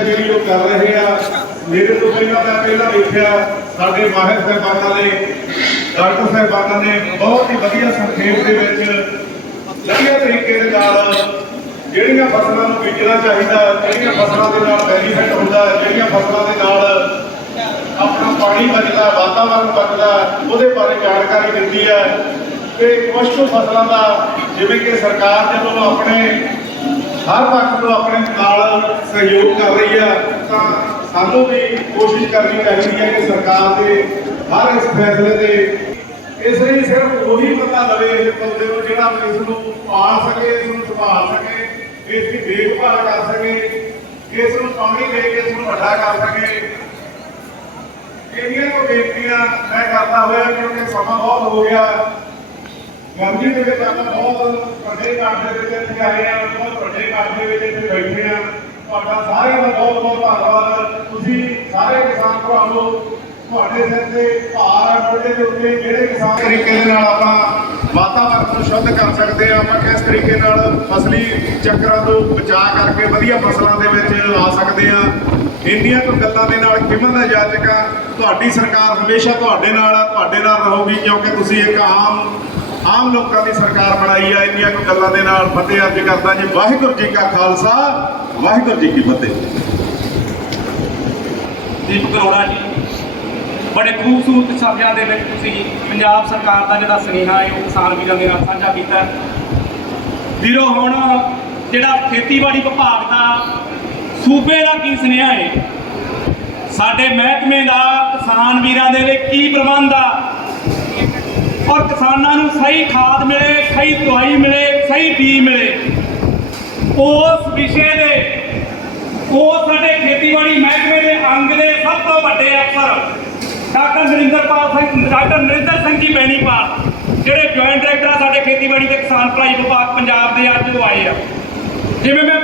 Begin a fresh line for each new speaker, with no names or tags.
ਹੈ ਜਿਹੜੀ ਉਹ ਕਰ ਰਹੇ ਆ, ਮੇਰੇ ਤੋਂ ਪਹਿਲਾਂ ਮੈਂ ਪਹਿਲਾਂ ਵੇਖਿਆ ਸਾਡੇ ਮਾਹਿਰ ਸਾਹਿਬਾਨਾਂ ਨੇ, ਡਾਕਟਰ ਸਾਹਿਬਾਨਾਂ ਨੇ ਬਹੁਤ ਹੀ ਵਧੀਆ ਸੰਖੇਪ ਦੇ ਵਿੱਚ ਵਧੀਆ ਤਰੀਕੇ ਦੇ ਨਾਲ ਜਿਹੜੀਆਂ ਫਸਲਾਂ ਨੂੰ ਬੀਜਣਾ ਚਾਹੀਦਾ, ਜਿਹੜੀਆਂ ਫਸਲਾਂ ਦੇ ਨਾਲ ਬੈਨੀਫਿਟ ਹੁੰਦਾ, ਜਿਹੜੀਆਂ ਫਸਲਾਂ ਦੇ ਨਾਲ ਆਪਣਾ ਪਾਣੀ ਬਚਦਾ ਵਾਤਾਵਰਣ ਬਚਦਾ, ਉਹਦੇ ਬਾਰੇ ਜਾਣਕਾਰੀ ਦਿੰਦੀ ਹੈ। ਤੇ ਕੁਝ ਫਸਲਾਂ ਦਾ, ਜਿਵੇਂ ਕਿ ਸਰਕਾਰ ਜਦੋਂ ਆਪਣੇ ਹਰ ਪੱਖ ਤੋਂ ਆਪਣੇ ਨਾਲ ਸਹਿਯੋਗ ਕਰ ਰਹੀ ਹੈ ਤਾਂ ਸਾਨੂੰ ਵੀ ਕੋਸ਼ਿਸ਼ ਕਰਨੀ ਚਾਹੀਦੀ ਹੈ ਕਿ ਸਰਕਾਰ ਦੇ ਹਰ ਇਸ ਫੈਸਲੇ ਤੇ ਇਸ ਲਈ ਸਿਰਫ ਉਹੀ ਬੰਦਾ ਲਵੇ ਇਸ ਪੌਦੇ ਨੂੰ ਜਿਹੜਾ ਇਸ ਨੂੰ ਪਾਲ ਸਕੇ, ਇਸ ਨੂੰ ਸੰਭਾਲ ਸਕੇ, ਇਸ ਦੀ ਦੇਖਭਾਲ ਕਰ ਸਕੇ, ਇਸ ਨੂੰ ਪਾਣੀ ਦੇ ਕੇ ਇਸ ਨੂੰ ਵੱਡਾ ਕਰ ਸਕੇ। ਇਹਦੀਆਂ ਕੋ ਬੇਨਤੀਆਂ ਮੈਂ ਕਰਦਾ ਹੋਇਆ ਕਿਉਂਕਿ ਸਮਾਂ ਬਹੁਤ ਹੋ ਗਿਆ। ਗਰਮੀ ਦੇ ਵਿੱਚ ਬਹੁਤ ਵੱਡੇ ਘਰ ਦੇ ਵਿੱਚ ਇੱਥੇ ਆਏ ਆ ਬਹੁਤ ਵੱਡੇ ਘਰ ਦੇ ਵਿੱਚ ਇੱਥੇ ਬੈਠੇ ਆ ਤੁਹਾਡਾ ਸਾਰਿਆਂ ਦਾ ਬਹੁਤ ਬਹੁਤ ਧੰਨਵਾਦ। ਤੁਸੀਂ ਸਾਰੇ ਕਿਸਾਨ ਭਰਾਵਾਂ ਨੂੰ ਤੁਹਾਡੇ ਸਿਰ ਤੇ ਭਾਰ ਆ ਮੋਢੇ ਦੇ ਉੱਤੇ ਜਿਹੜੇ ਕਿਸਾਨ ਤਰੀਕੇ ਦੇ ਨਾਲ ਆਪਾਂ ਵਾਤਾਵਰਣ ਨੂੰ ਸ਼ੁੱਧ ਕਰ ਸਕਦੇ ਆ ਆਪਾਂ ਕਿਸ ਤਰੀਕੇ ਨਾਲ ਫਸਲੀ ਚੱਕਰਾਂ ਤੋਂ ਬਚਾ ਕਰਕੇ ਵਧੀਆ ਫਸਲਾਂ ਦੇ ਵਿੱਚ ਲਾ ਸਕਦੇ ਆ ਇੰਡੀਆ ਤੋਂ ਗੱਲਾਂ ਦੇ ਨਾਲ ਕਿਵੇਂ ਦਾ ਜਾਚਕਾ ਤੁਹਾਡੀ ਸਰਕਾਰ ਹਮੇਸ਼ਾ ਤੁਹਾਡੇ ਨਾਲ ਤੁਹਾਡੇ ਨਾਲ ਰਹੂਗੀ, ਕਿਉਂਕਿ ਤੁਸੀਂ ਇੱਕ ਆਮ ਆਮ ਲੋਕਾਂ ਦੀ ਸਰਕਾਰ ਬਣਾਈ ਆ, ਇੰਨੀਆਂ ਕੋ ਗੱਲਾਂ ਦੇ ਨਾਲ ਫਤਿਹ ਅਰਜ ਕਰਦਾ ਜੀ। ਵਾਹਿਗੁਰੂ ਜੀ ਕਾ ਖਾਲਸਾ, ਵਾਹਿਗੁਰੂ ਜੀ ਕੀ ਫਤਿਹ।
ਦੀਪ ਅਰੋੜਾ ਜੀ, ਬੜੇ ਖੂਬਸੂਰਤ ਸ਼ਬਦਾਂ ਦੇ ਵਿੱਚ ਤੁਸੀਂ ਪੰਜਾਬ ਸਰਕਾਰ ਦਾ ਜਿਹੜਾ ਸੁਨੇਹਾ ਹੈ, ਉਹ ਕਿਸਾਨ ਵੀਰਾਂ ਦੇ ਨਾਲ ਸਾਂਝਾ ਕੀਤਾ। ਵੀਰੋ, ਹੁਣ ਜਿਹੜਾ ਖੇਤੀਬਾੜੀ ਵਿਭਾਗ ਦਾ ਸੂਬੇ ਦਾ ਕੀ ਸੁਨੇਹਾ ਹੈ? ਸਾਡੇ ਮਹਿਕਮੇ ਦਾ ਕਿਸਾਨ ਵੀਰਾਂ ਦੇ ਲਈ ਕੀ ਪ੍ਰਬੰਧ ਆ? ਔਰ ਕਿਸਾਨਾਂ ਨੂੰ ਸਹੀ ਖਾਦ ਮਿਲੇ, ਸਹੀ ਦਵਾਈ ਮਿਲੇ, ਸਹੀ ਬੀਜ ਮਿਲੇ। ਉਸ ਵਿਸ਼ੇ ਦੇ, ਉਹ ਸਾਡੇ ਖੇਤੀਬਾੜੀ ਮਹਿਕਮੇ ਦੇ ਅੰਗ ਦੇ ਸਭ ਤੋਂ ਵੱਡੇ ਅਫਸਰ ਡਾਕਟਰ ਨਰਿੰਦਰਪਾਲ ਸਿੰਘ, ਡਾਕਟਰ ਨਰਿੰਦਰ ਸਿੰਘ ਜੀ ਬੈਣੀਪਾਲ ਜਿਹੜੇ ਜੁਆਇੰਟ ਡਾਇਰੈਕਟਰ ਆ ਸਾਡੇ ਖੇਤੀਬਾੜੀ ਤੇ ਕਿਸਾਨ ਭਲਾਈ ਵਿਭਾਗ ਪੰਜਾਬ ਦੇ ਅੱਜ ਤੋਂ ਆਏ ਆ। ਜਿਵੇਂ ਮੈਂ